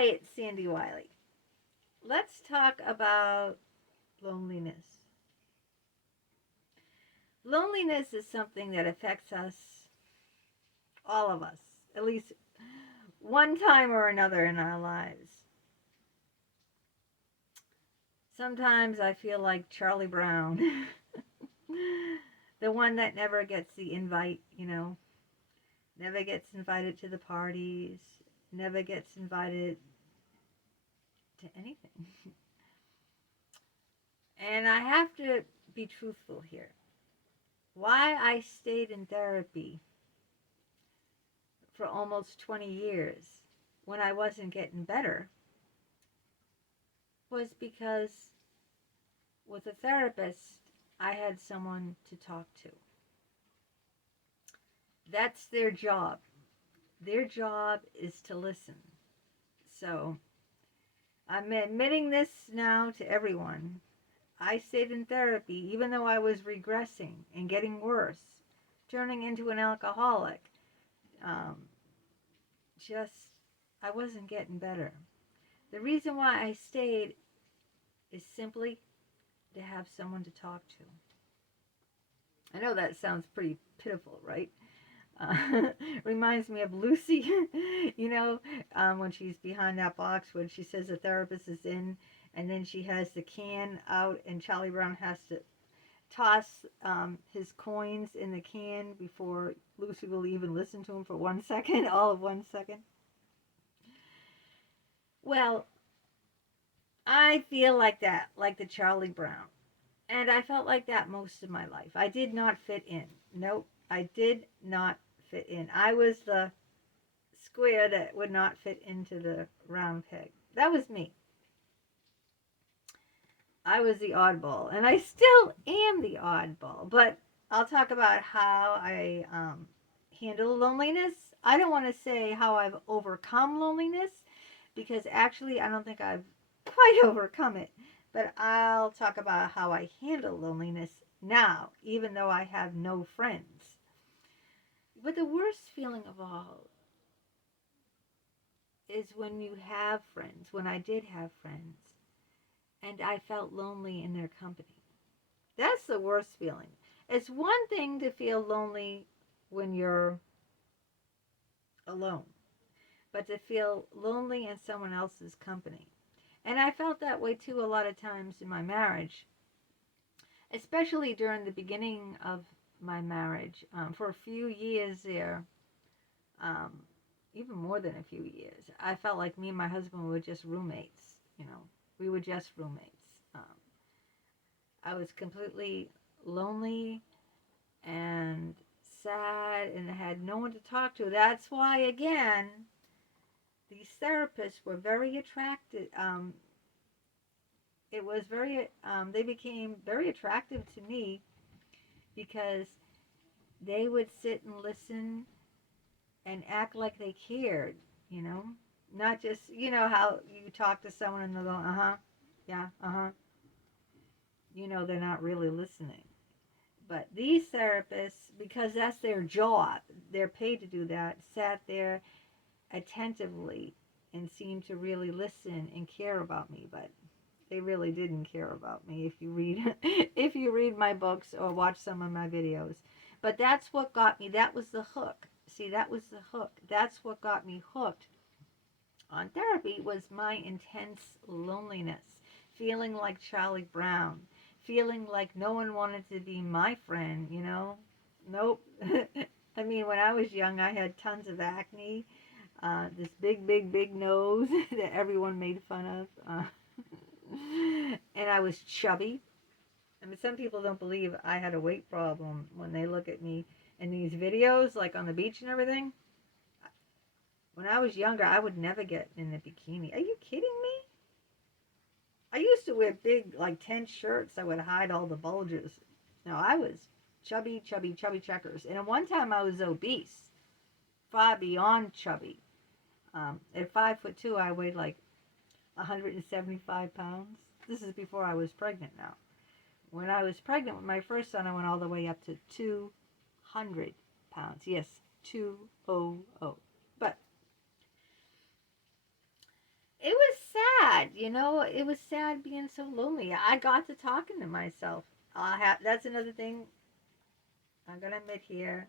Hi, it's Sandy Wiley. Let's talk about loneliness. Loneliness is something that affects us, all of us, at least one time or another in our lives. Sometimes I feel like Charlie Brown, the one that never gets the invite, never gets invited to the parties, never gets invited to anything. And I have to be truthful here. Why I stayed in therapy for almost 20 years when I wasn't getting better was because with a therapist, I had someone to talk to. That's their job. Their job is to listen. So I'm admitting this now to everyone. I stayed in therapy even though I was regressing and getting worse, turning into an alcoholic. Um, just, I wasn't getting better. The reason why I stayed is simply to have someone to talk to. I know that sounds pretty pitiful, right? Reminds me of Lucy, when she's behind that box when she says the therapist is in, and then she has the can out, and Charlie Brown has to toss his coins in the can before Lucy will even listen to him for 1 second, all of 1 second. Well, I feel like that, like the Charlie Brown. And I felt like that most of my life. I did not fit in. Nope, I did not fit in. I was the square that would not fit into the round peg. That was me. I was the oddball, and I still am the oddball. But I'll talk about how I handle loneliness. I don't want to say how I've overcome loneliness because actually I don't think I've quite overcome it. But I'll talk about how I handle loneliness now, even though I have no friends. But the worst feeling of all is when you have friends, when I did have friends, and I felt lonely in their company. That's the worst feeling. It's one thing to feel lonely when you're alone, but to feel lonely in someone else's company. And I felt that way too a lot of times in my marriage, especially during the beginning of my marriage. For a few years there, um, even more than a few years, I felt like me and my husband were just roommates. We were just roommates. I was completely lonely and sad and had no one to talk to. That's why, again, these therapists were very attracted. It was they became very attractive to me because they would sit and listen and act like they cared, you know? Not just, how you talk to someone and they'll go, uh huh, yeah, uh huh. They're not really listening. But these therapists, because that's their job, they're paid to do that, sat there attentively and seemed to really listen and care about me. But they really didn't care about me if you read if you read my books or watch some of my videos. But that's what got me. That was the hook. See, that was the hook. That's what got me hooked on therapy was my intense loneliness, feeling like Charlie Brown, feeling like no one wanted to be my friend. Nope. I mean, when I was young, I had tons of acne, this big, big, big nose that everyone made fun of. And I was chubby. I mean, some people don't believe I had a weight problem when they look at me in these videos, like on the beach and everything. When I was younger, I would never get in a bikini. Are you kidding me? I used to wear big, like, tense shirts that would hide all the bulges. No, I was chubby, chubby, chubby checkers. And at one time, I was obese, far beyond chubby. At 5'2", I weighed like 175 pounds. This is before I was pregnant now. When I was pregnant with my first son, I went all the way up to 200 pounds. Yes, 200. But sad, you know. It was sad being so lonely. I got to talking to myself. That's another thing I'm gonna admit here.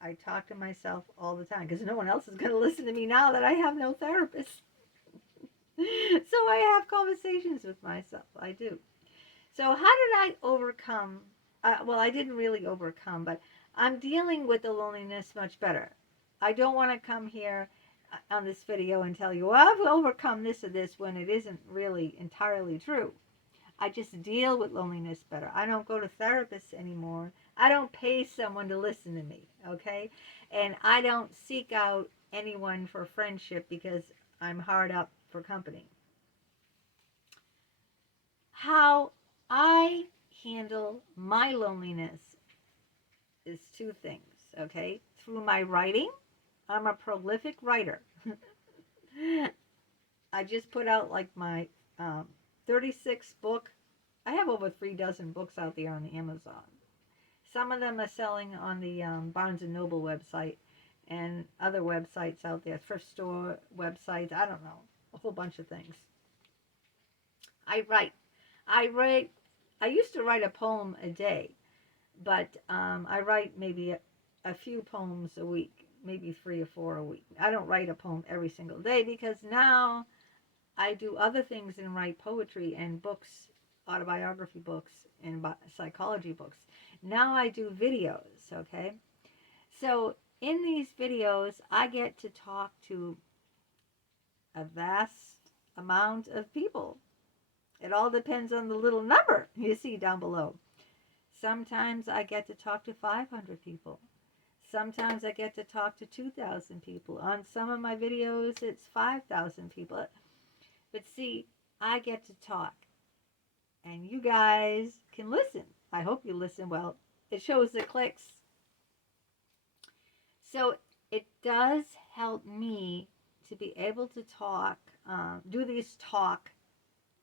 I talk to myself all the time because no one else is gonna listen to me now that I have no therapist. So I have conversations with myself. I do. So how did I overcome? Well, I didn't really overcome, but I'm dealing with the loneliness much better. I don't want to come here on this video and tell you, well, I've overcome this or this when it isn't really entirely true. I just deal with loneliness better. I don't go to therapists anymore. I don't pay someone to listen to me, okay? And I don't seek out anyone for friendship because I'm hard up for company. How I handle my loneliness is two things, okay? Through my writing, I'm a prolific writer. I just put out like my 36 book. I have over 3 dozen books out there on the Amazon. Some of them are selling on the Barnes and Noble website and other websites out there, thrift store websites. I don't know, a whole bunch of things. I write. I used to write a poem a day, but I write maybe a few poems a week, maybe 3 or 4 a week. I don't write a poem every single day because now I do other things and write poetry and books, autobiography books and psychology books. Now I do videos, okay? So in these videos, I get to talk to a vast amount of people. It all depends on the little number you see down below. Sometimes I get to talk to 500 people. Sometimes I get to talk to 2,000 people. On some of my videos, it's 5,000 people. But see, I get to talk. And you guys can listen. I hope you listen well. It shows the clicks. So it does help me to be able to talk, do these talk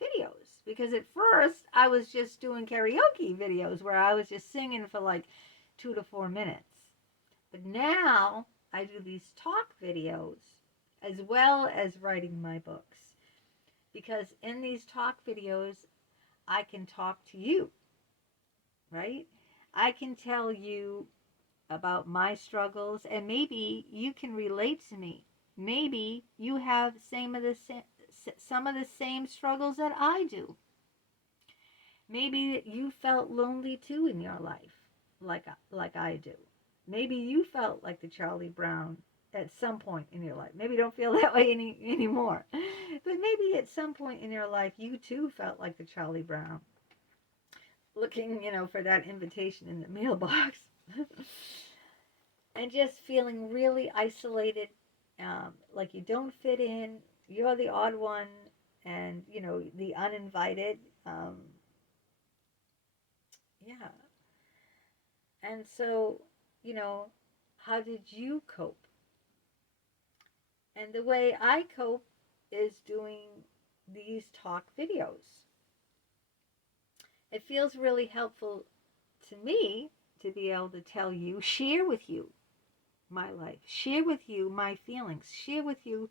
videos. Because at first, I was just doing karaoke videos where I was just singing for like 2 to 4 minutes. But now I do these talk videos as well as writing my books. Because in these talk videos, I can talk to you, right? I can tell you about my struggles and maybe you can relate to me. Maybe you have some of the same struggles that I do. Maybe you felt lonely too in your life, like I do. Maybe you felt like the Charlie Brown at some point in your life. Maybe you don't feel that way anymore. But maybe at some point in your life, you too felt like the Charlie Brown. Looking, for that invitation in the mailbox. And just feeling really isolated, like you don't fit in. You're the odd one and, the uninvited. Yeah. And so, how did you cope? And the way I cope is doing these talk videos. It feels really helpful to me to be able to tell you, share with you my life, share with you my feelings, share with you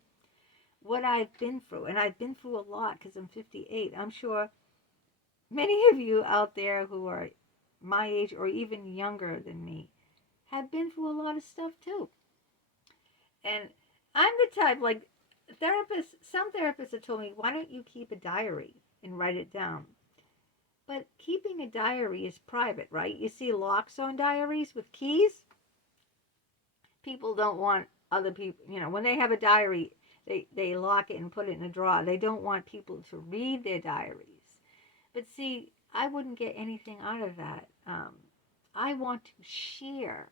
what I've been through. And I've been through a lot because I'm 58. I'm sure many of you out there who are my age or even younger than me have been through a lot of stuff too. And I'm the type, like, some therapists have told me, why don't you keep a diary and write it down? But keeping a diary is private, right? You see locks on diaries with keys. People don't want other people, when they have a diary, they lock it and put it in a drawer. They don't want people to read their diaries. But see, I wouldn't get anything out of that. I want to share.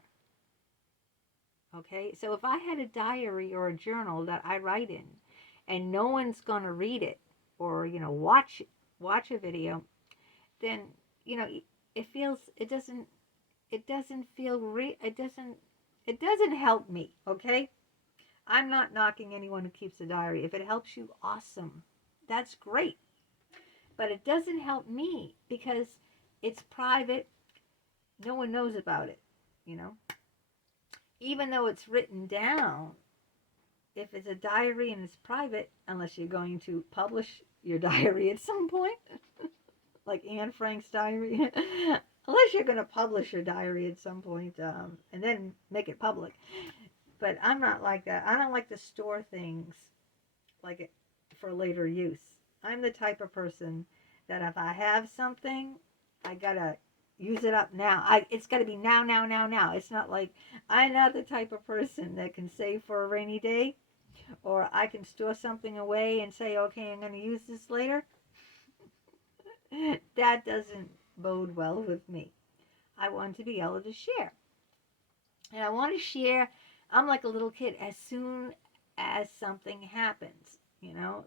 Okay, so if I had a diary or a journal that I write in, and no one's going to read it or watch a video, then it doesn't help me. Okay, I'm not knocking anyone who keeps a diary. If it helps you, awesome, that's great. But it doesn't help me because it's private. No one knows about it. Even though it's written down, if it's a diary and it's private, unless you're going to publish your diary at some point, like Anne Frank's diary, unless you're going to publish your diary at some point, and then make it public. But I'm not like that. I don't like to store things like it for later use. I'm the type of person that if I have something, I gotta use it up now. It's gotta be now, now, now, now. It's not like I'm not the type of person that can save for a rainy day, or I can store something away and say, okay, I'm gonna use this later. That doesn't bode well with me. I want to be able to share. And I want to share. I'm like a little kid. As soon as something happens,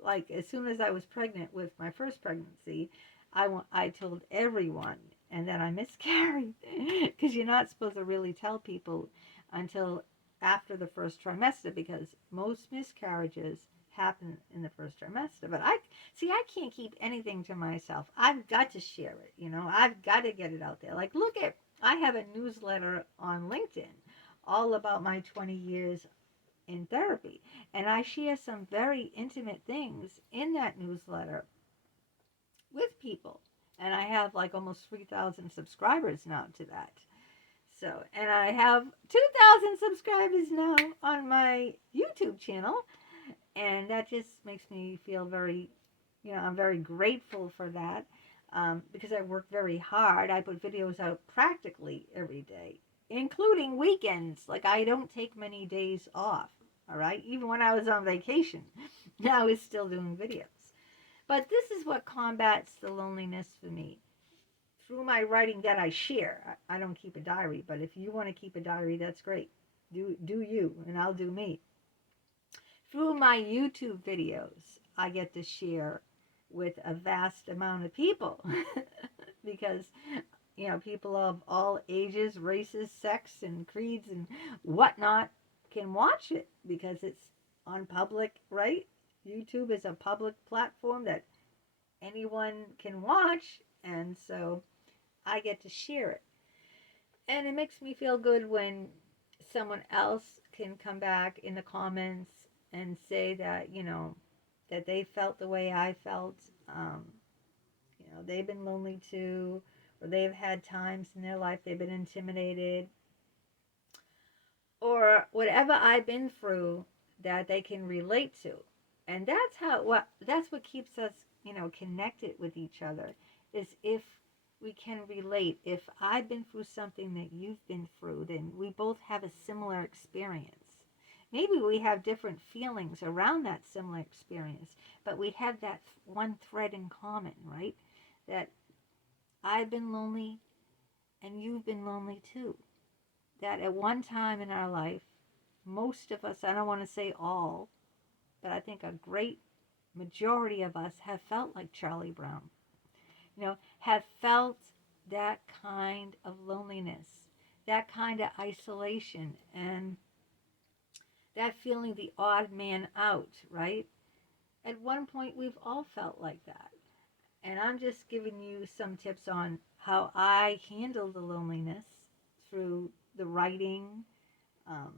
like as soon as I was pregnant with my first pregnancy, I told everyone, and then I miscarried because you're not supposed to really tell people until after the first trimester, because most miscarriages happen in the first trimester. But I can't keep anything to myself. I've got to share it. I've got to get it out there. Like, look at, I have a newsletter on LinkedIn all about my 20 years in therapy. And I share some very intimate things in that newsletter with people. And I have like almost 3,000 subscribers now to that. So, and I have 2,000 subscribers now on my YouTube channel. And that just makes me feel very, I'm very grateful for that, because I work very hard. I put videos out practically every day, including weekends. Like, I don't take many days off, all right? Even when I was on vacation, I was still doing videos. But this is what combats the loneliness for me. Through my writing that I share. I don't keep a diary, but if you want to keep a diary, that's great. Do you, and I'll do me. Through my YouTube videos, I get to share with a vast amount of people because, people of all ages, races, sex, and creeds and whatnot can watch it because it's on public, right? YouTube is a public platform that anyone can watch, and so I get to share it. And it makes me feel good when someone else can come back in the comments and say that, that they felt the way I felt. They've been lonely too, or they've had times in their life they've been intimidated, or whatever I've been through that they can relate to. And that's what keeps us, connected with each other, is if we can relate. If I've been through something that you've been through, then we both have a similar experience. Maybe we have different feelings around that similar experience, but we have that one thread in common, right? That I've been lonely and you've been lonely too. That at one time in our life, most of us, I don't want to say all, but I think a great majority of us have felt like Charlie Brown. Have felt that kind of loneliness, that kind of isolation, and that feeling the odd man out, right? At one point, we've all felt like that. And I'm just giving you some tips on how I handle the loneliness through the writing. Um,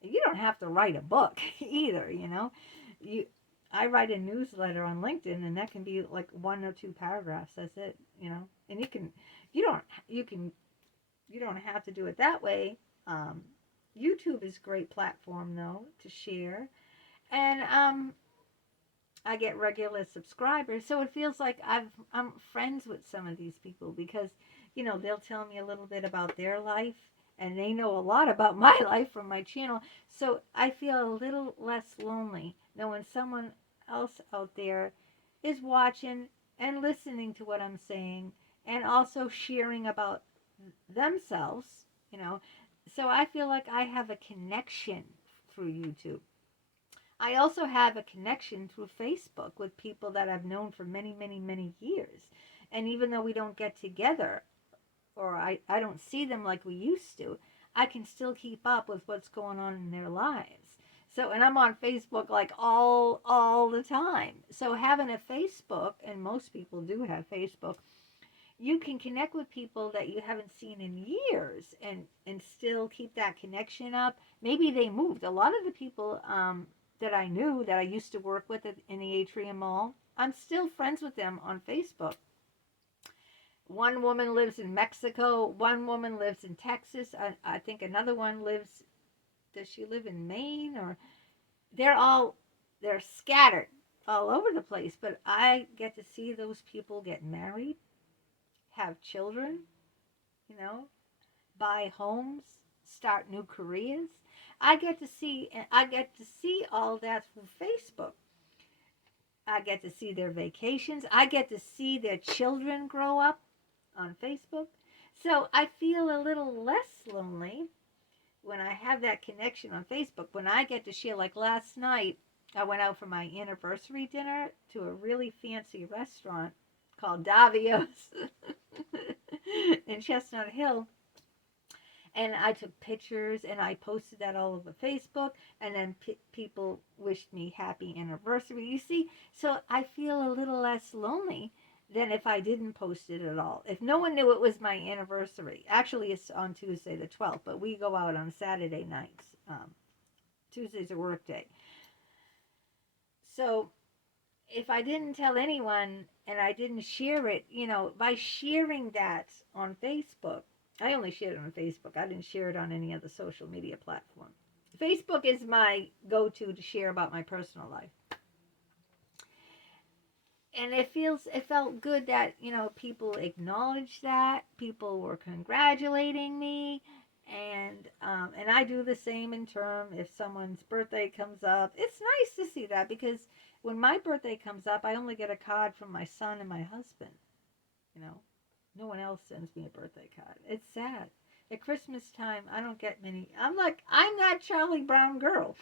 you don't have to write a book either, You, I write a newsletter on LinkedIn, and that can be like 1 or 2 paragraphs. That's it, And you don't have to do it that way. YouTube is a great platform though to share, and I get regular subscribers, so it feels like I'm friends with some of these people because, they'll tell me a little bit about their life, and they know a lot about my life from my channel. So I feel a little less lonely knowing someone else out there is watching and listening to what I'm saying and also sharing about themselves, you know. So I feel like I have a connection through YouTube. I also have a connection through Facebook with people that I've known for many, many, many years. And even though we don't get together, or I don't see them like we used to, I can still keep up with what's going on in their lives. So, and I'm on Facebook like all the time. So having a Facebook, and most people do have Facebook, you can connect with people that you haven't seen in years and still keep that connection up. Maybe they moved. A lot of the people that I knew that I used to work with in the Atrium Mall. I'm still friends with them on Facebook. One woman lives in Mexico. One woman lives in Texas. I think another one lives, does she live in Maine? Or they're scattered all over the place. But I get to see those people get married, have children, buy homes, start new careers. I get to see all that through Facebook. I get to see their vacations. I get to see their children grow up on Facebook. So I feel a little less lonely when I have that connection on Facebook. When I get to share, like last night, I went out for my anniversary dinner to a really fancy restaurant called Davio's in Chestnut Hill. And I took pictures and I posted that all over Facebook. And then people wished me happy anniversary. You see, so I feel a little less lonely than if I didn't post it at all. If no one knew it was my anniversary, actually it's on Tuesday the 12th, but we go out on Saturday nights. Tuesday's a work day. So if I didn't tell anyone and I didn't share it, by sharing that on Facebook, I only shared it on Facebook. I didn't share it on any other social media platform. Facebook is my go-to share about my personal life. And it felt good that, people acknowledged that. People were congratulating me. And I do the same in turn if someone's birthday comes up. It's nice to see that because when my birthday comes up, I only get a card from my son and my husband. No one else sends me a birthday card. It's sad. At Christmas time, I don't get many. I'm not Charlie Brown girl.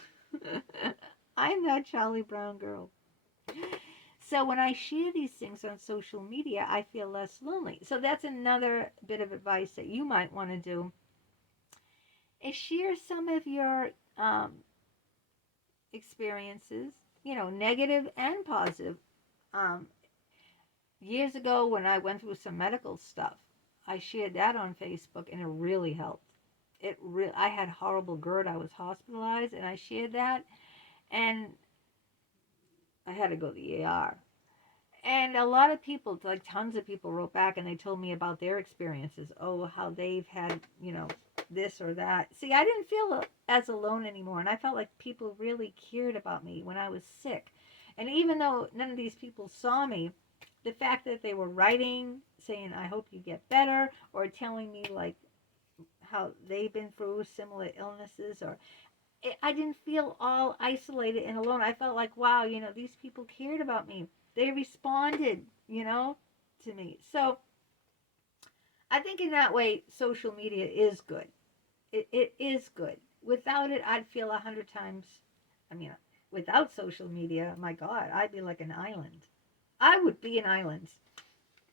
I'm not Charlie Brown girl. So when I share these things on social media, I feel less lonely. So that's another bit of advice that you might want to do, is share some of your experiences, negative and positive. Years ago when I went through some medical stuff, I shared that on Facebook and it really helped. I had horrible GERD. I was hospitalized and I shared that and I had to go to the ER. And a lot of people, like tons of people, wrote back and they told me about their experiences. Oh, how they've had, this or that. See, I didn't feel as alone anymore. And I felt like people really cared about me when I was sick. And even though none of these people saw me, the fact that they were writing, saying, I hope you get better, or telling me like how they've been through similar illnesses, I didn't feel all isolated and alone. I felt like, wow, these people cared about me. They responded, to me. So I think in that way, social media is good. It is good. Without it, I'd feel 100 times, without social media, my God, I'd be like an island. I would be an island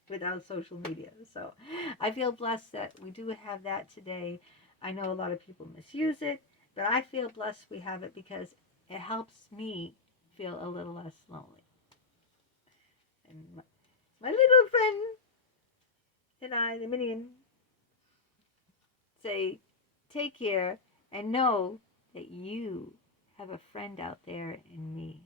without social media. So I feel blessed that we do have that today. I know a lot of people misuse it, but I feel blessed we have it because it helps me feel a little less lonely. And my little friend and I, the minion, say, take care and know that you have a friend out there in me.